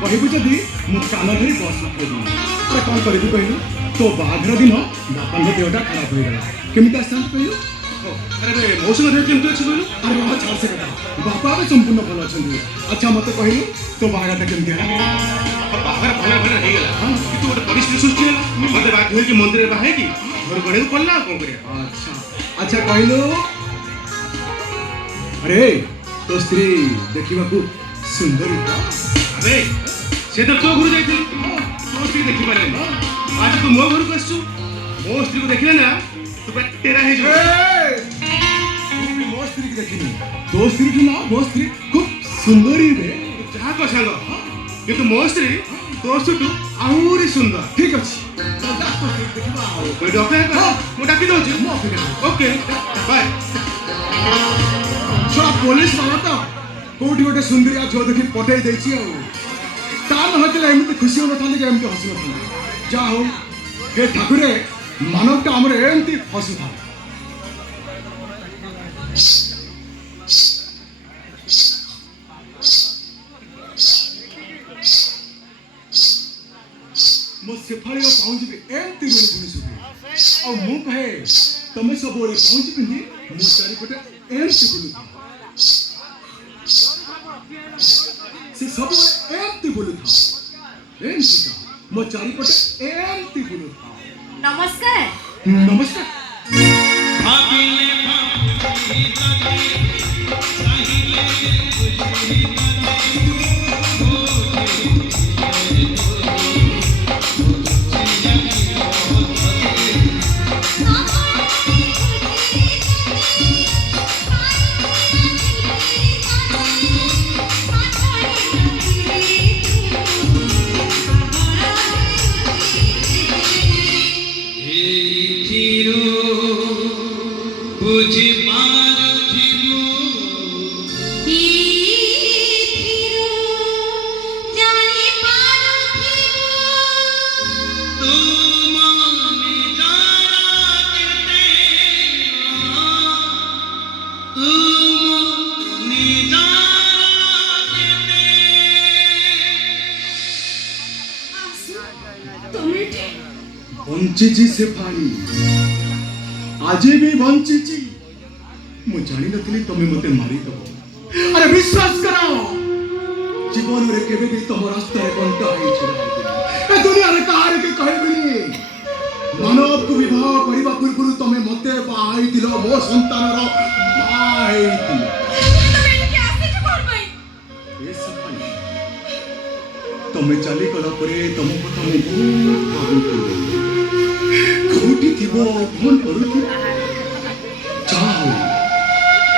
कहबू जदि मु कान धरी बस लखेदी अरे कौन करिबी कहलु तो बाघर दिन बापा देहटा खराब हो गला केमिति आसान कहलु अरे मौसम देह केमिति अछि कहलु अरे बाबा छाड़ से कथा बापा भी संपूर्ण भल अछंती अच्छा मते कहलु तो बाघरटा केमिति हला बाघर भले भले हे गला हां कितु गोटे परिस्थिति सृष्टि हला मते बाकी होई कि मंदिर बाहे कि घर गड़े पड़ला कोन करिया अच्छा अच्छा कहलु अरे तो स्त्री देखिबा को सुंदर अरे से तो घर जाइथिल तो स्त्री देखि पारे आज तू मो घर को आसु मो स्त्री को देखले ना तू बा तेरा हे जो तू भी मो स्त्री को देखिनी तो स्त्री की ना मो स्त्री खूब सुंदरी रे जहा को सांग किंतु मो स्त्री तो सुटू आहुरी सुंदर ठीक अछि तो डाक्टर स्त्री देखिबा कोई डॉक्टर है मो डाकी दउ छी मो ओके बाय छोरा पुलिस वाला तो कोठी गोटे सुंदरिया छो देखि पठेई देछि आ तान हतले एमते खुशी होन थाले एमते हसी होन जा हो हे ठाकुरे मानवता हमरे एमती हसी था मो सेफाळी पहुंच भी एमती रुणी सुनी सुनी आ मु कहे तमे सब ओरे पहुंच पिंदी मु चारि पटे एमती बुलु से सब एमती बोलू था एमती का मो चारि पटे एमती बोलू था नमस्कार नमस्कार भाबिले भाबिले साहिले बंची से पानी आज भी बंची मु जानी नथली तमे मते मारी दबो अरे विश्वास करो जीवन रे केबे भी तुम रास्ता रे कंटा है छड़ा ए दुनिया रे कहार के कहबिनी मानव को विवाह करबा पूर्व तमे मते बाई दिलो मो संतान रो बाई दिलो तमे इनके आसे जो कोन भाई ए सफाई तमे चली कला परे तम पता मु बहुत भाबु कोठी थिबो फोन करू जाओ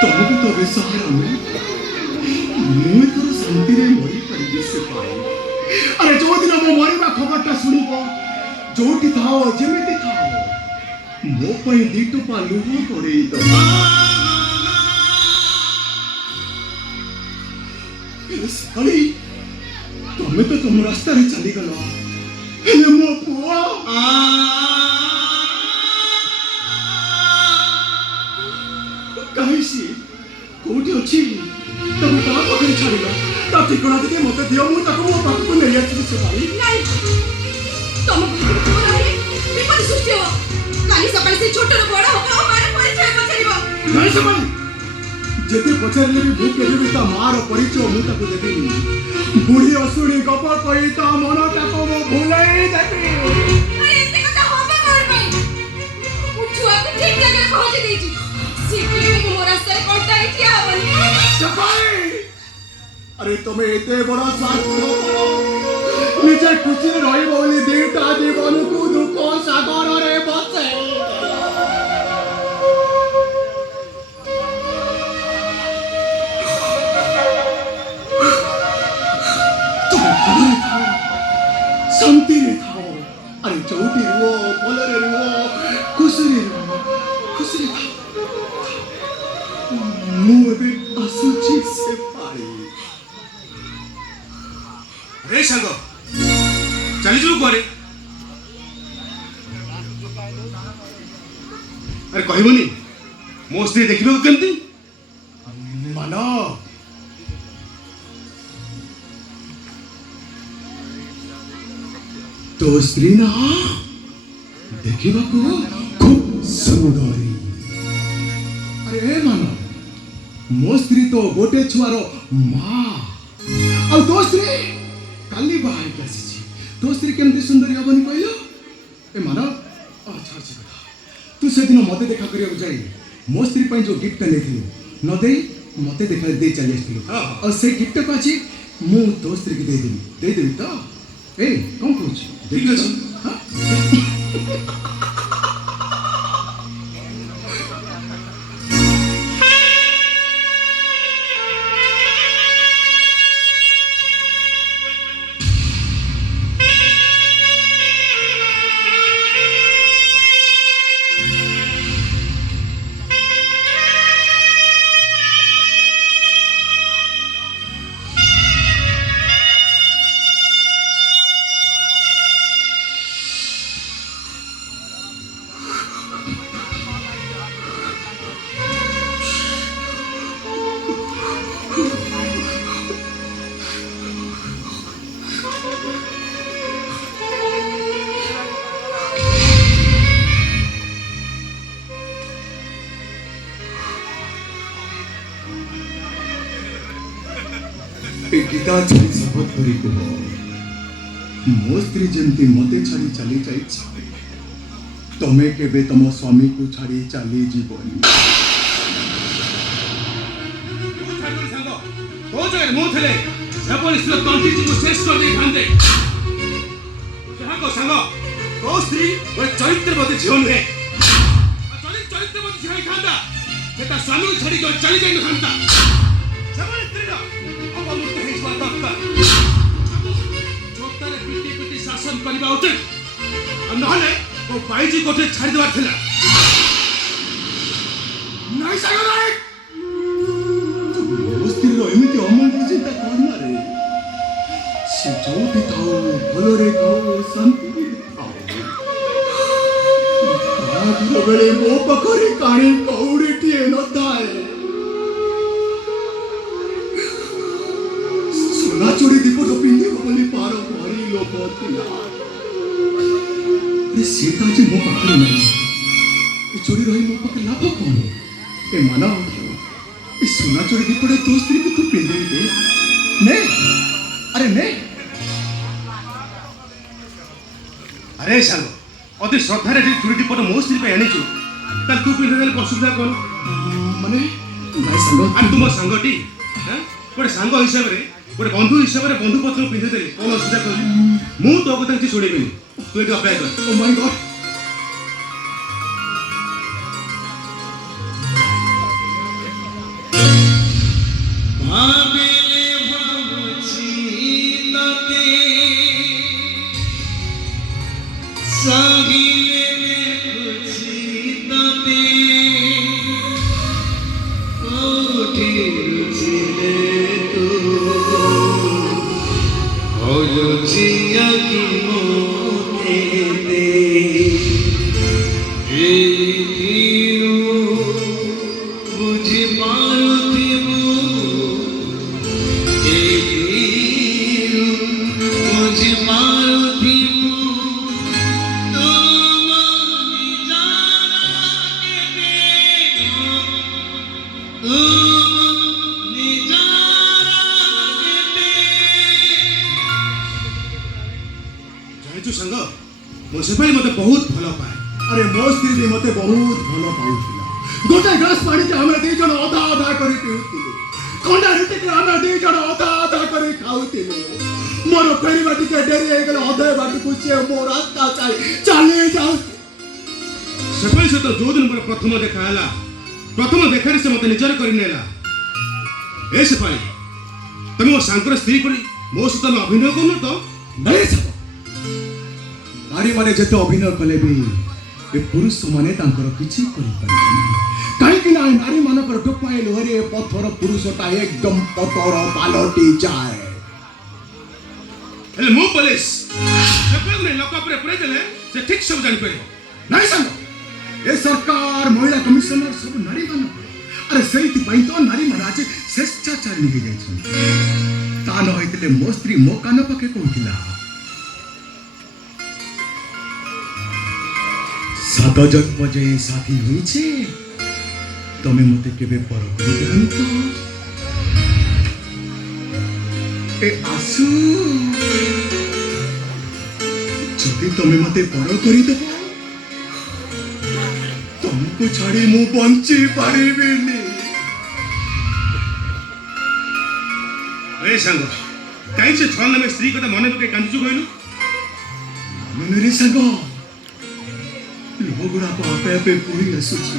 तुमको तो वे सहारा में मुझे तो शांति रे मरी परिवेश से पाए अरे जो दिन मो मरिबा खबरटा सुनिबो जोटी थाओ जेमिति थाओ मो पई दीटु पालु करे तो अरे तुम तो तुम रास्ता रे चली गलो हे मो पुआ कहिसी कोठी अछि तब का पकड़ छाड़िला ता ठिकाना दे मते दियो मु ताको मो पाक को नहीं आछि से भाई नहीं तुम को रे विपद सृष्टि हो काली सकाळ से छोट रो बड़ हो हमारे परिचय पछरिबो नहीं समझ जेते पछरले भी भूख के भी ता मार परिचय मु ताको देबी बुढ़ी असुरी गप कहि ता मन ताको मो भूलाई देबी अरे एते कथा होबे कर भाई उछुआ के ठीक जगह पहुंच देची सीखले में मोरा से कोटा क्या बनी सफाई अरे तुम्हें एते बड़ा स्वार्थ निजे खुशी रही बोली देवता जीवन को दुख सागर रे बसे शांति रे थाओ अरे चौटी रो भलरे रो खुशी रे थाओ मुझे आसुची से पाई रे संग चली जो करे अरे कहबनी मो स्त्री देखिबे केमती मानो तो स्त्री ना देखा खूब सुंदरी। अरे मान मो स्त्री तो गोटे छुआर माँ आ तो स्त्री काली बाहर आसी तो स्त्री केमती सुंदरी हेनी कहल ए मान अच्छा अच्छा कथा तू से दिन मत देखा करने जाए मो स्त्री जो गिफ्ट नहीं न दे मत देखा दे चली आसलु और से गिफ्ट को अच्छी मु तो स्त्री की देदेवी तो ए कौन कहूँ ठीक अच्छे गीता छाड़ी शपथ करी कह मो स्त्री जमती मते छाड़ी चली जाइए तमे केबे तम स्वामी को छाड़ी चली जीवनी तो जगह मु थले जबन स्त्री तंती जी को शेष कर दे खांदे जहां को संग तो स्त्री वो चरित्रवती जीवन है चरित्रवती जीवन खांदा सेता स्वामी को छाड़ी को चली जाई खांदा जबन स्त्री रा अपमुक्त है इस बात का जोतरे पिटी पिटी शासन करबा उचित और नहले वो बाईजी कोठे छाड़ी देवार थिला नहीं सागर नायक स्त्री एमती अमंगल चिंता करना रे से जो थाओ भलोरे खाओ शांति खाओ बेले मो पखरे काणी कौड़ी टिए न थाए सोना चोरी दीप तो पिंदी बोली पार भरी लोक थिला अरे सीता जी मो पखरे नहीं ए चोरी रही मो पखरे लाभ कौन ए माना इस सोना चोरी दी पड़े तो स्त्री को तू पिंदे दे नहीं अरे नहीं अरे सांग अति श्रद्धा रे चोरी दी पड़े मो स्त्री पे आनी छु ता तू पिंदे देले असुविधा कोन माने नहीं संग आ तुम सांगटी हैं गोटे सांग हिसाब रे गोटे बंधु हिसाब रे बंधु पत्र पिंदे देले कोन असुविधा कोन मु तो कथा କିଛି छोड़ेबिनी तू एटी अपेक्षा कर ओ माय गॉड भावेले भावची तते सागिले खुशी तते कोठी रुचिले तू होलुचिया की मोते दे बुझी पारुथिबु मुझे मारुथिबु तुम निजारा के देखो तुम निजारा के देखो जानिछु संग मो सेपाई मते बहुत भलो पाए अरे मो स्त्री भी मते बहुत भलो पाउथिला गोटे ग्लास पानी के हमें दी जण आधा आधा करी पिउथिलु कंडा रोटी के हमें दी जण आधा आधा करी खाउथिलु मोर फेरी बाटी के डेरी हे गेल आधे बाटी को से मो रास्ता चले जाऊ सेपाई से तो जो दिन पर प्रथम देखा हला प्रथम देखा से मते निजर करि नेला ए सेपाई तुम सांकर स्त्री करी मो सहित अभिनय करनो तो नहीं सब नारी माने जते अभिनय कले भी ए पुरुष माने तांकर किछि करि पारे काहे कि ना नारी मानकर टोपाए लोहरे पत्थर पुरुषटा एकदम पतर पालटी जाए हेले मो पुलिस सेपाई ने लॉकअप रे पुरे देले से ठीक सब जानि परबो नहीं संग ए सरकार महिला कमिश्नर सब नारी मान अरे सेति पई तो नारी मान आज स्वेच्छाचारी हो जाय छन ता न होइतले मो स्त्री मो कान पके कहतिला गत जन्म जे साथी होइछे तमे मते केबे पर करिदेबनी तो ए आसु जदि तमे मते पर करिदेब तुमको छाड़ी मु बंची पारिबिनी ए सांग काई से छल नामे स्त्री कथा मने पके कांदुछु कहलु मेरे संग लोहगुड़ा को आपे आपे पूरी आसुची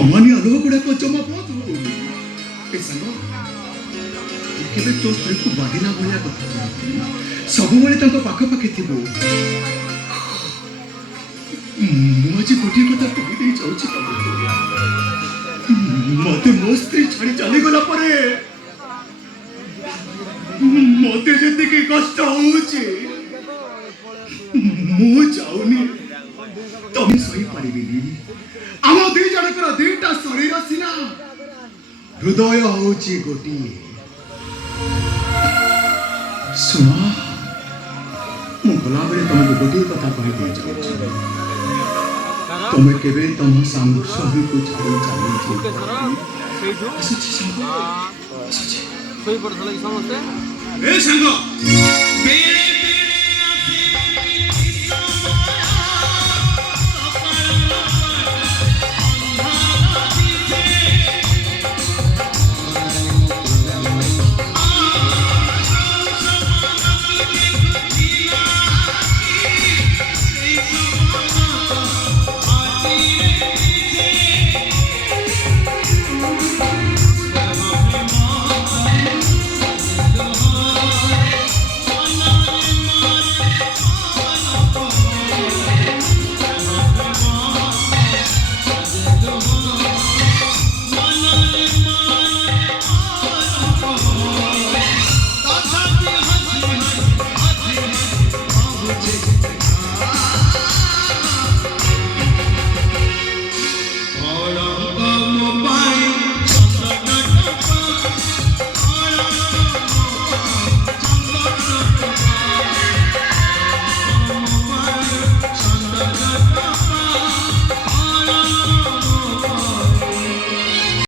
अमानिया लोहगुड़ा को जमा बहुत हो ए संग केबे तो स्त्री को बादिना भलिया कथा सब बेले तंको पाख पाखे थिबो मु आज गोटी कथा कहि देई जाउची मते मो स्त्री छाड़ी चली गला परे मते जति कष्ट होउची मु जाऊनी तमे सही पारिबिनी आम दुई जनकर दुईटा शरीर सिना हृदय होउची गोटी सुन मु गला बेले तुमको गोटी कथा कहि दे जाउची तमे केबे तम सांग सभी को छाड़ी चली आसुची संग आसुची कोई पड़थला समझते ए सांग बे